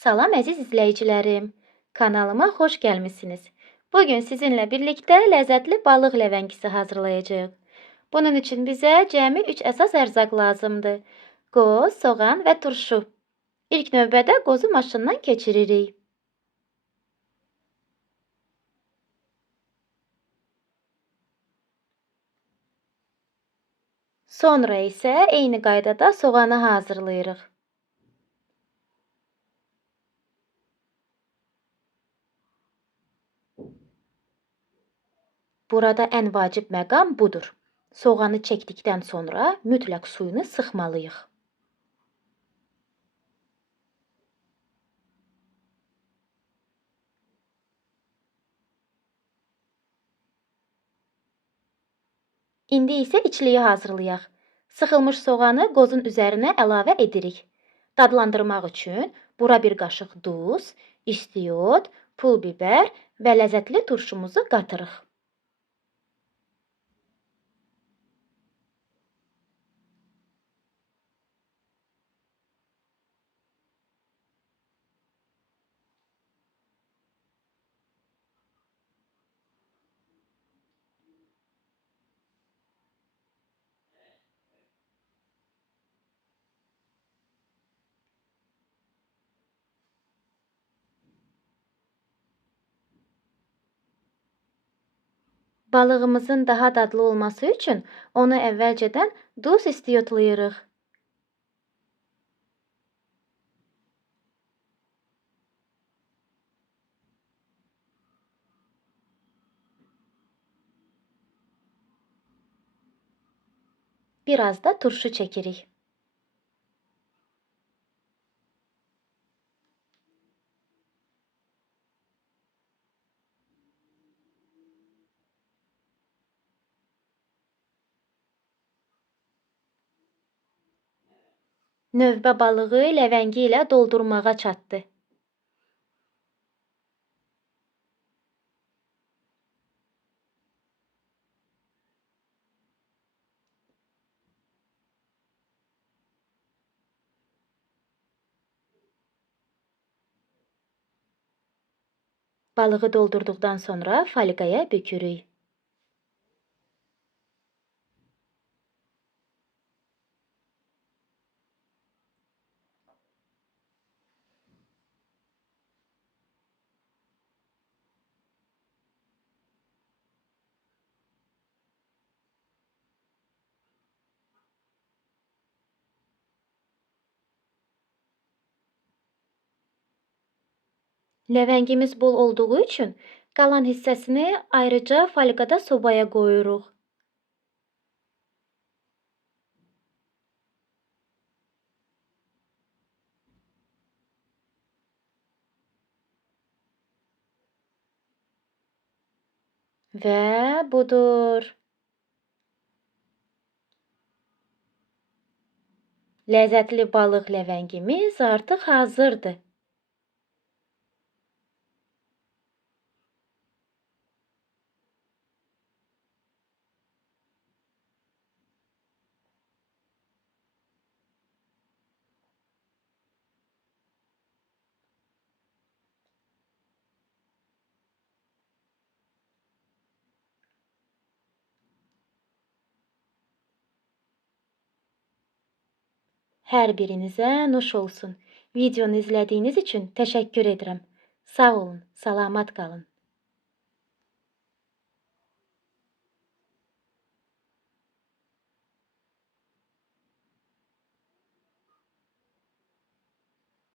Salam əziz izləyicilərim. Kanalıma xoş gəlmisiniz. Bugün sizinlə birlikdə ləzzətli balıq ləvəngisi hazırlayacağıq. Bunun üçün bizə cəmi 3 əsas ərzaq lazımdır. Qoz, soğan və turşu. İlk növbədə qozu maşından keçiririk. Sonra isə eyni qaydada soğanı hazırlayırıq. Burada ən vacib məqam budur. Soğanı çəkdikdən sonra mütləq suyunu sıxmalıyıq. İndi isə içliyi hazırlayaq. Sıxılmış soğanı qozun üzərinə əlavə edirik. Dadlandırmaq üçün bura bir qaşıq duz, istiyot, pul biber və ləzzətli turşumuzu qatırıq. Balığımızın daha dadlı olması üçün onu əvvəlcədən duz istiyotlayırıq. Biraz da turşu çəkirik. Növbə balığı ləvəngi ilə doldurmağa çatdı. Balığı doldurduqdan sonra folqaya bükürük. Ləvəngimiz bol olduğu üçün qalan hissəsini ayrıca folqada sobaya qoyuruq. Və budur. Ləzzətli balıq ləvəngimiz artıq hazırdır. Hər birinizə nuş olsun. Videonu izlədiyiniz üçün təşəkkür edirəm. Sağ olun, salamat qalın.